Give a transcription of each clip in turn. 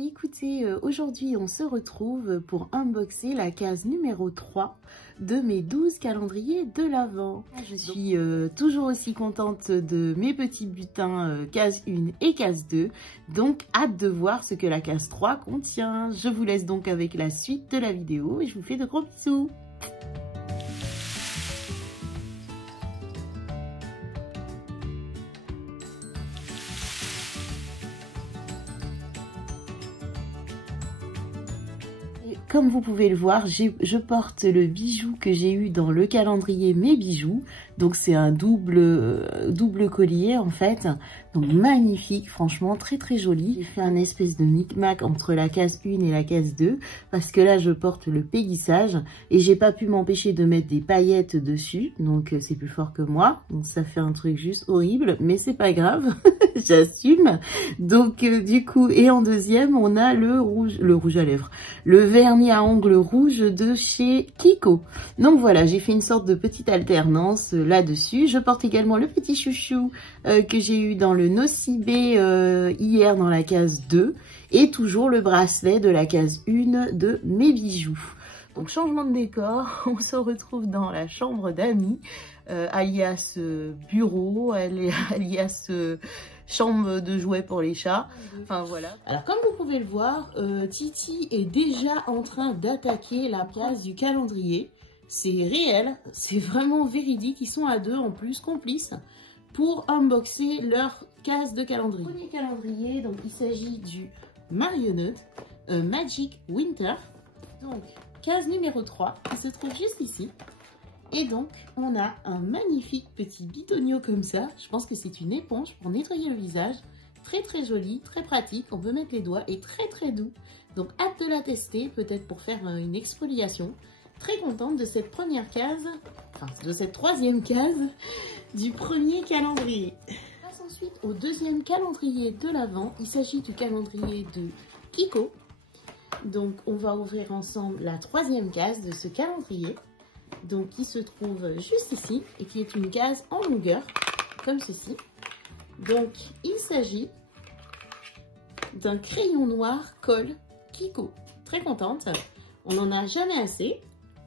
bah écoutez, aujourd'hui on se retrouve pour unboxer la case numéro 3 de mes 12 calendriers de l'Avent. Je suis toujours aussi contente de mes petits butins case 1 et case 2, donc hâte de voir ce que la case 3 contient. Je vous laisse donc avec la suite de la vidéo et je vous fais de gros bisous. Comme vous pouvez le voir, je porte le bijou que j'ai eu dans le calendrier Mes Bijoux. Donc c'est un double collier en fait. Donc magnifique, franchement très très joli. J'ai fait un espèce de micmac entre la case 1 et la case 2. Parce que là je porte le péguissage. Et j'ai pas pu m'empêcher de mettre des paillettes dessus. Donc c'est plus fort que moi. Donc ça fait un truc juste horrible. Mais c'est pas grave, j'assume. Donc du coup, et en deuxième on a le rouge à lèvres. Le vernis à ongles rouge de chez Kiko. Donc voilà, j'ai fait une sorte de petite alternance là-dessus. Je porte également le petit chouchou que j'ai eu dans le Nocibé hier dans la case 2. Et toujours le bracelet de la case 1 de Mes Bijoux. Donc changement de décor, on se retrouve dans la chambre d'amis, alias bureau, alias chambre de jouets pour les chats, enfin voilà. Alors comme vous pouvez le voir, Titi est déjà en train d'attaquer la place du calendrier. C'est réel, c'est vraiment véridique, ils sont à deux en plus, complices, pour unboxer leur case de calendrier. Premier calendrier, donc il s'agit du Marionneute Magic Winter, donc case numéro 3, qui se trouve juste ici. Et donc, on a un magnifique petit bitonio comme ça. Je pense que c'est une éponge pour nettoyer le visage. Très très joli, très pratique. On peut mettre les doigts et très très doux. Donc, hâte de la tester, peut-être pour faire une exfoliation. Très contente de cette première case, enfin de cette troisième case du premier calendrier. On passe ensuite au deuxième calendrier de l'Avent. Il s'agit du calendrier de Kiko. Donc, on va ouvrir ensemble la troisième case de ce calendrier. Donc qui se trouve juste ici et qui est une case en longueur comme ceci. Donc il s'agit d'un crayon noir colle Kiko. Très contente, on n'en a jamais assez.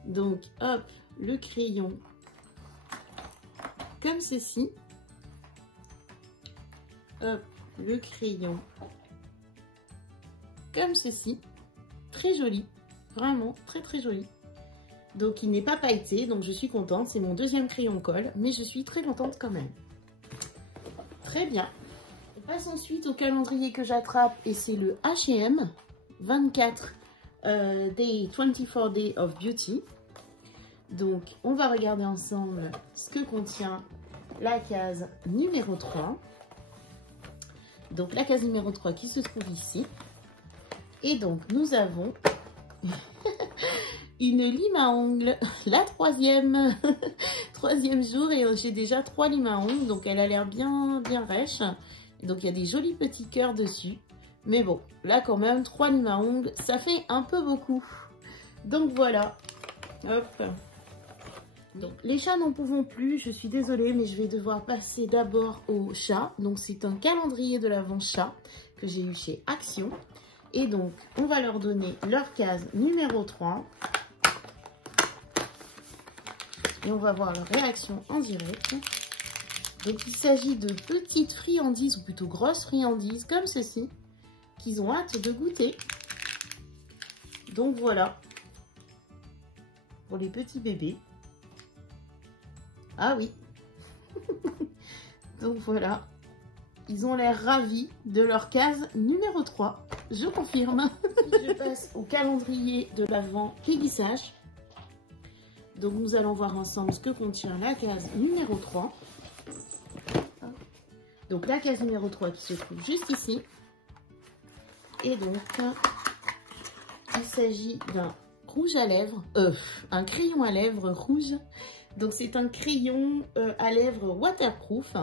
Donc hop, le crayon comme ceci. Hop, le crayon comme ceci. Très joli, vraiment très très joli. Donc il n'est pas pailleté, donc je suis contente. C'est mon deuxième crayon colle, mais je suis très contente quand même. Très bien. On passe ensuite au calendrier que j'attrape et c'est le H&M 24 Day of Beauty. Donc on va regarder ensemble ce que contient la case numéro 3. Donc la case numéro 3 qui se trouve ici. Et donc nous avons une lime à ongles, la troisième jour et j'ai déjà 3 limes à ongles, donc elle a l'air bien rêche. Et donc il y a des jolis petits cœurs dessus, mais bon, là quand même 3 limes à ongles, ça fait un peu beaucoup. Donc voilà, hop. Donc les chats n'en pouvant plus, je suis désolée, mais je vais devoir passer d'abord au chat. Donc c'est un calendrier de l'Avent chat que j'ai eu chez Action. Et donc on va leur donner leur case numéro 3. Et on va voir leur réaction en direct. Donc il s'agit de petites friandises, ou plutôt grosses friandises, comme ceci, qu'ils ont hâte de goûter. Donc voilà, pour les petits bébés. Ah oui. Donc voilà, ils ont l'air ravis de leur case numéro 3, je confirme. Je passe au calendrier de l'Avent péguissage. Donc nous allons voir ensemble ce que contient la case numéro 3. Donc la case numéro 3 qui se trouve juste ici. Et donc il s'agit d'un rouge à lèvres, un crayon à lèvres rouge. Donc c'est un crayon à lèvres waterproof.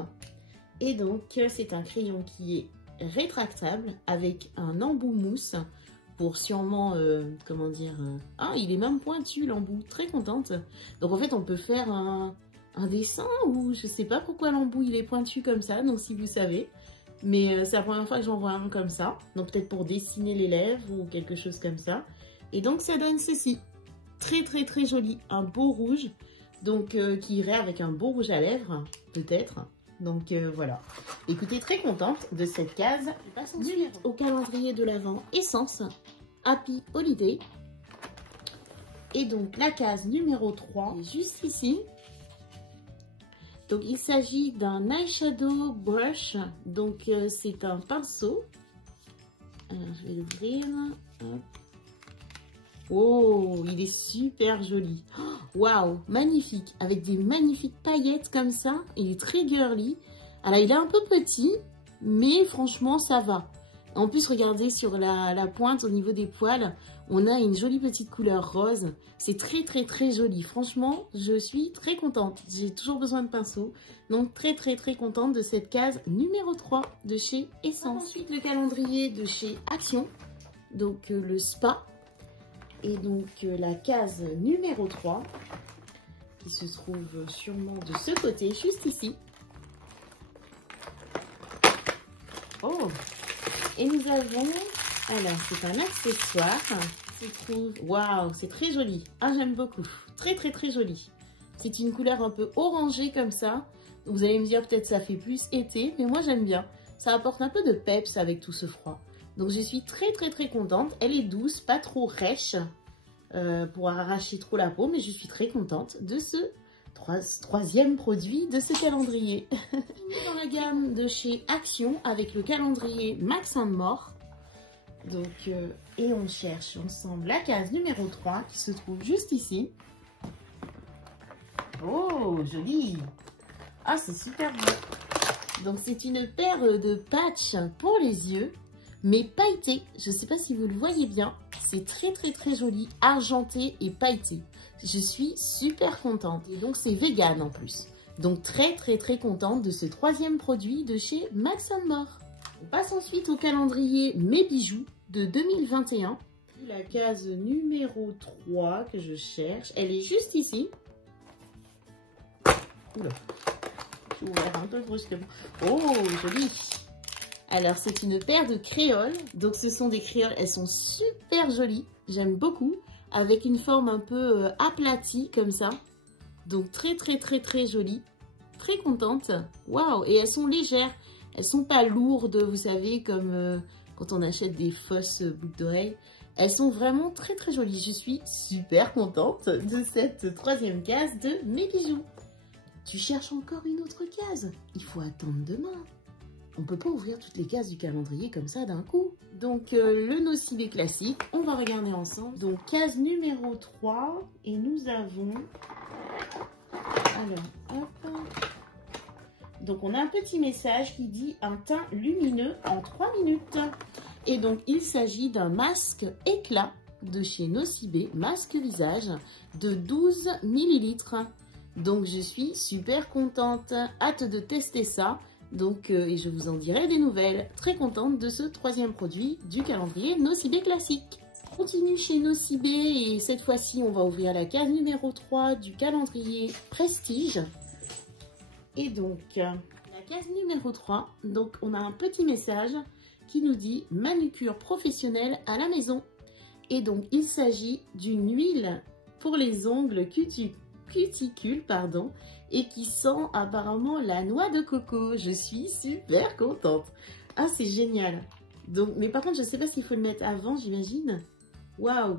Et donc c'est un crayon qui est rétractable avec un embout mousse. Pour sûrement, comment dire, ah il est même pointu l'embout, très contente. Donc en fait on peut faire un dessin ou je sais pas pourquoi l'embout il est pointu comme ça, donc si vous savez, Mais c'est la première fois que j'en vois un comme ça. Donc peut-être pour dessiner les lèvres ou quelque chose comme ça. Et donc ça donne ceci. Très très très joli. Un beau rouge. Donc qui irait avec un beau rouge à lèvres, peut-être. Donc voilà. Écoutez, très contente de cette case. Je passe ensuite au calendrier de l'Avent Essence Happy Holiday. Et donc la case numéro 3 est juste ici. Donc il s'agit d'un eyeshadow brush. Donc c'est un pinceau. Alors je vais l'ouvrir. Oh, il est super joli. Waouh, magnifique. Avec des magnifiques paillettes comme ça. Il est très girly. Alors il est un peu petit, mais franchement ça va. En plus, regardez sur la pointe au niveau des poils, on a une jolie petite couleur rose. C'est très très très joli. Franchement, je suis très contente. J'ai toujours besoin de pinceau. Donc très très très contente de cette case numéro 3 de chez Essence. Ensuite, le calendrier de chez Action. Donc le spa. Et donc la case numéro 3 qui se trouve sûrement de ce côté, juste ici. Oh! Et nous avons, alors c'est un accessoire, se trouve, waouh, c'est très joli. Ah, j'aime beaucoup, très très très joli. C'est une couleur un peu orangée comme ça. Donc vous allez me dire peut-être ça fait plus été, mais moi j'aime bien. Ça apporte un peu de peps avec tout ce froid. Donc je suis très très très contente. Elle est douce, pas trop rêche pour arracher trop la peau, mais je suis très contente de ce troisième produit de ce calendrier. Dans la gamme de chez Action avec le calendrier Max & More. Donc, et on cherche ensemble la case numéro 3 qui se trouve juste ici. Oh, joli! Ah, c'est super beau. Donc, c'est une paire de patchs pour les yeux, mais pailletés. Je ne sais pas si vous le voyez bien. C'est très très très joli, argenté et pailleté. Je suis super contente. Et donc c'est vegan en plus. Donc très très très contente de ce troisième produit de chez Max & More. On passe ensuite au calendrier Mes Bijoux de 2021. La case numéro 3 que je cherche, elle est juste ici. Oula, j'ai ouvert un peu brusquement. Oh, joli! Alors, c'est une paire de créoles. Donc, ce sont des créoles. Elles sont super jolies. J'aime beaucoup. Avec une forme un peu aplatie, comme ça. Donc, très, très, très, très jolies. Très contente. Waouh! Et elles sont légères. Elles sont pas lourdes, vous savez, comme quand on achète des fausses boucles d'oreilles. Elles sont vraiment très, très jolies. Je suis super contente de cette troisième case de Mes Bijoux. Tu cherches encore une autre case? Il faut attendre demain. On ne peut pas ouvrir toutes les cases du calendrier comme ça d'un coup. Donc, le Nocibé classique, on va regarder ensemble. Donc, case numéro 3. Et nous avons... Alors, hop. Donc, on a un petit message qui dit « Un teint lumineux en 3 minutes ». Et donc, il s'agit d'un masque éclat de chez Nocibé, masque visage, de 12 ml. Donc, je suis super contente. Hâte de tester ça. Donc, et je vous en dirai des nouvelles. Très contente de ce troisième produit du calendrier Nocibé classique. On continue chez Nocibé et cette fois-ci, on va ouvrir la case numéro 3 du calendrier Prestige. Et donc, la case numéro 3, donc on a un petit message qui nous dit « Manucure professionnelle à la maison ». Et donc, il s'agit d'une huile pour les ongles cuticule, pardon, et qui sent apparemment la noix de coco. Je suis super contente. Ah, c'est génial. Donc, mais par contre, je ne sais pas s'il faut le mettre avant, j'imagine. Waouh.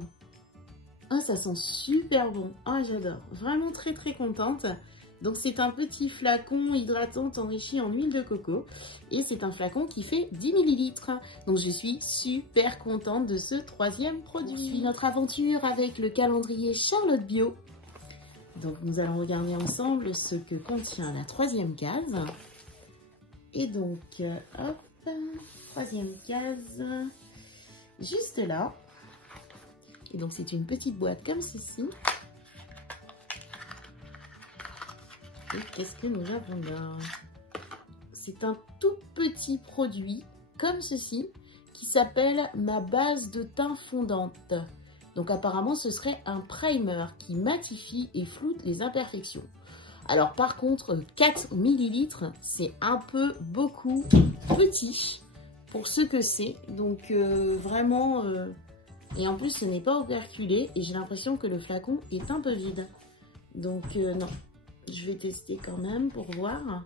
Ah, ça sent super bon. Ah, j'adore. Vraiment très très contente. Donc, c'est un petit flacon hydratant enrichi en huile de coco. Et c'est un flacon qui fait 10 ml. Donc, je suis super contente de ce troisième produit. On suit notre aventure avec le calendrier Charlotte Bio. Donc, nous allons regarder ensemble ce que contient la troisième case. Et donc, hop, troisième case, juste là. Et donc, c'est une petite boîte comme ceci. Et qu'est-ce que nous avons là? C'est un tout petit produit comme ceci qui s'appelle ma base de teint fondante. Donc apparemment ce serait un primer qui matifie et floute les imperfections. Alors par contre, 4 millilitres, c'est un peu beaucoup petit pour ce que c'est. Donc vraiment... Et en plus, ce n'est pas operculé et j'ai l'impression que le flacon est un peu vide. Donc non, je vais tester quand même pour voir.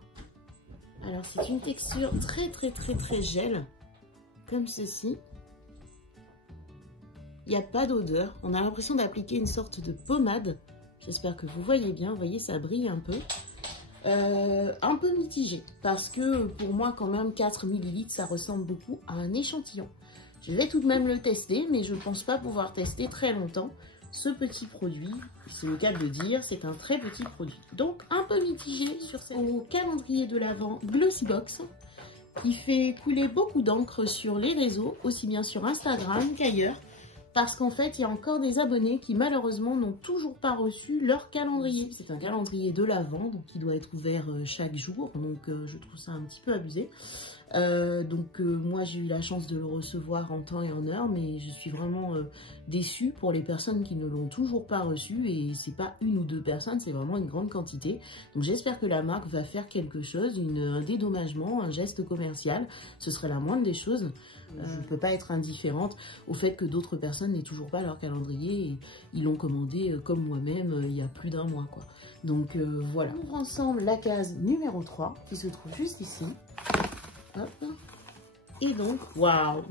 Alors c'est une texture très gel, comme ceci. Il n'y a pas d'odeur. On a l'impression d'appliquer une sorte de pommade. J'espère que vous voyez bien. Vous voyez, ça brille un peu. Un peu mitigé. Parce que pour moi, quand même, 4 millilitres, ça ressemble beaucoup à un échantillon. Je vais tout de même le tester, mais je ne pense pas pouvoir tester très longtemps ce petit produit. C'est le cas de le dire, c'est un très petit produit. Donc, un peu mitigé sur ce calendrier de l'Avent Glossybox, qui fait couler beaucoup d'encre sur les réseaux, aussi bien sur Instagram qu'ailleurs. Parce qu'en fait, il y a encore des abonnés qui malheureusement n'ont toujours pas reçu leur calendrier. C'est un calendrier de l'Avent, donc qui doit être ouvert chaque jour. Donc je trouve ça un petit peu abusé. Moi j'ai eu la chance de le recevoir en temps et en heure, mais je suis vraiment déçue pour les personnes qui ne l'ont toujours pas reçu, et c'est pas une ou deux personnes, c'est vraiment une grande quantité. Donc j'espère que la marque va faire quelque chose, un dédommagement, un geste commercial, ce serait la moindre des choses. Je ne peux pas être indifférente au fait que d'autres personnes n'aient toujours pas leur calendrier, et ils l'ont commandé comme moi-même il y a plus d'un mois quoi. Donc voilà. On ouvre ensemble la case numéro 3 qui se trouve juste ici. Hop. Et donc, waouh,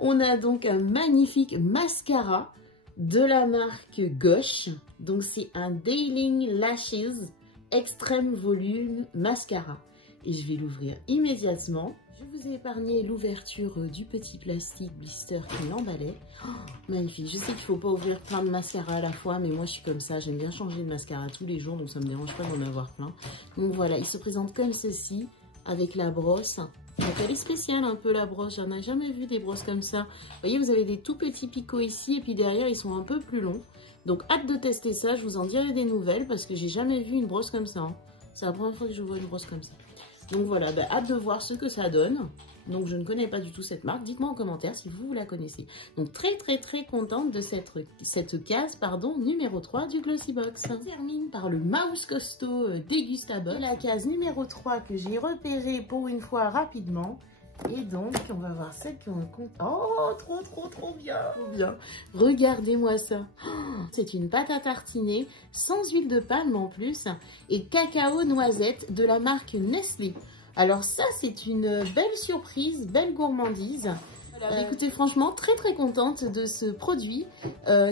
on a donc un magnifique mascara de la marque Gosh. Donc c'est un Daring Lashes Extreme Volume Mascara. Et je vais l'ouvrir immédiatement. Je vous ai épargné l'ouverture du petit plastique blister qui l'emballait. Oh, magnifique. Je sais qu'il ne faut pas ouvrir plein de mascaras à la fois, mais moi je suis comme ça. J'aime bien changer de mascara tous les jours, donc ça ne me dérange pas d'en avoir plein. Donc voilà, il se présente comme ceci, avec la brosse. Donc elle est spéciale un peu la brosse, j'en ai jamais vu des brosses comme ça. Vous voyez, vous avez des tout petits picots ici, et puis derrière ils sont un peu plus longs. Donc hâte de tester ça, je vous en dirai des nouvelles, parce que j'ai jamais vu une brosse comme ça. Hein. C'est la première fois que je vois une brosse comme ça. Donc voilà, hâte de voir ce que ça donne. Donc je ne connais pas du tout cette marque, dites-moi en commentaire si vous la connaissez. Donc très contente de cette case numéro 3 du Glossybox. On termine par le Mouse Costaud Dégustable, la case numéro 3 que j'ai repérée pour une fois rapidement. Et donc on va voir celle qu'on compte. Oh, trop bien, trop bien. Regardez-moi ça. Oh, c'est une pâte à tartiner sans huile de palme en plus, et cacao noisette de la marque Nestlé. Alors ça, c'est une belle surprise, belle gourmandise. Voilà, écoutez, franchement, très contente de ce produit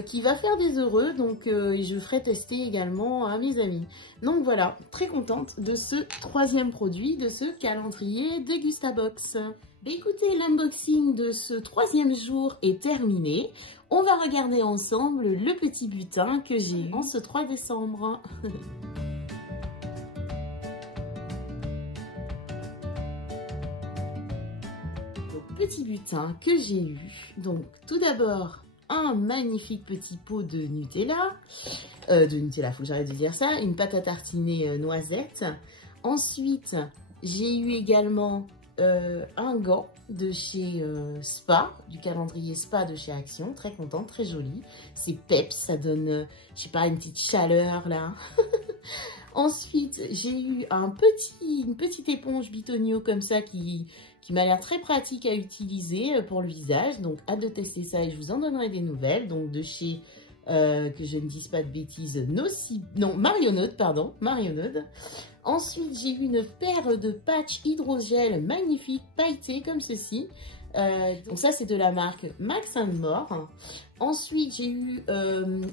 qui va faire des heureux. Donc, je ferai tester également à mes amis. Donc voilà, très contente de ce troisième produit, de ce calendrier Dégustabox. Écoutez, l'unboxing de ce troisième jour est terminé. On va regarder ensemble le petit butin que j'ai eu en ce 3 décembre. Petit butin que j'ai eu. Donc tout d'abord un magnifique petit pot de Nutella, faut que j'arrête de dire ça, une pâte à tartiner noisette. Ensuite j'ai eu également un gant de chez Spa, du calendrier Spa de chez Action, très contente, très joli. C'est peps, ça donne, je sais pas, une petite chaleur là. Ensuite, j'ai eu une petite éponge Bitonio comme ça qui m'a l'air très pratique à utiliser pour le visage. Donc, hâte de tester ça et je vous en donnerai des nouvelles. Donc, de chez, que je ne dise pas de bêtises, Marionnaud, pardon, Marionnaud. Ensuite, j'ai eu une paire de patchs hydrogel magnifiques, pailletés comme ceci. Donc ça, c'est de la marque Max & More. Ensuite, j'ai eu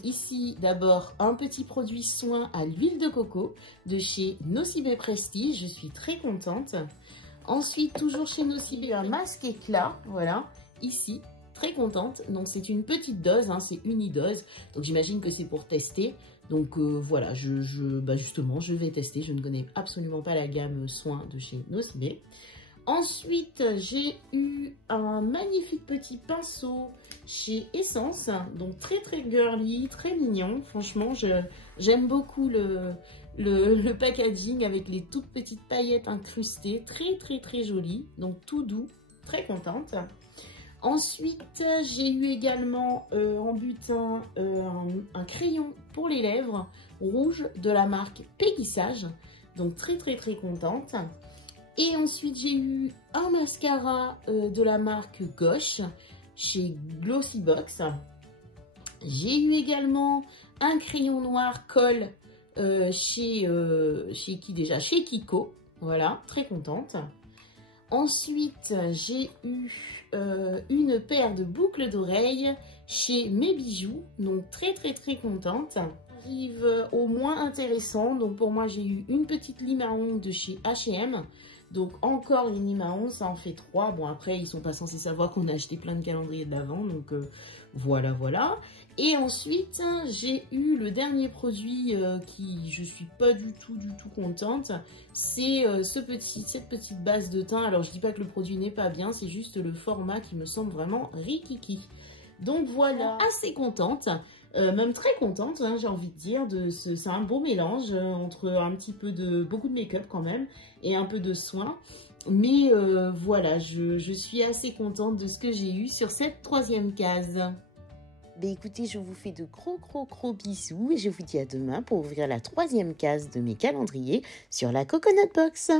ici d'abord un petit produit soin à l'huile de coco de chez Nocibé Prestige. Je suis très contente. Ensuite, toujours chez Nocibé, un masque éclat. Voilà, ici, très contente. Donc, c'est une petite dose, hein, c'est unidose. Donc, j'imagine que c'est pour tester. Donc, voilà, justement, je vais tester. Je ne connais absolument pas la gamme soin de chez Nocibé. Ensuite, j'ai eu un magnifique petit pinceau chez Essence, donc très girly, très mignon. Franchement, j'aime beaucoup le packaging avec les toutes petites paillettes incrustées, très joli, donc tout doux, très contente. Ensuite, j'ai eu également en butin un crayon pour les lèvres rouge de la marque Peggy-Sage. Donc très contente. Et ensuite, j'ai eu un mascara de la marque Gauche chez Glossybox. J'ai eu également un crayon noir colle chez qui déjà? Chez Kiko. Voilà, très contente. Ensuite, j'ai eu une paire de boucles d'oreilles chez Mes Bijoux. Donc très contente. Arrive au moins intéressant. Donc pour moi, j'ai eu une petite lime à ongles de chez H&M. Donc encore une lime à ongles, ça en fait 3. Bon après, ils sont pas censés savoir qu'on a acheté plein de calendriers de l'Avent. Donc voilà. Et ensuite, j'ai eu le dernier produit qui je suis pas du tout contente. C'est cette petite base de teint. Alors je dis pas que le produit n'est pas bien, c'est juste le format qui me semble vraiment rikiki. Donc voilà, assez contente. Même très contente, hein, j'ai envie de dire. C'est un beau mélange entre un petit peu beaucoup de make-up quand même et un peu de soin. Mais voilà, je suis assez contente de ce que j'ai eu sur cette 3e case. Ben écoutez, je vous fais de gros bisous et je vous dis à demain pour ouvrir la 3e case de mes calendriers sur la Coconut Box.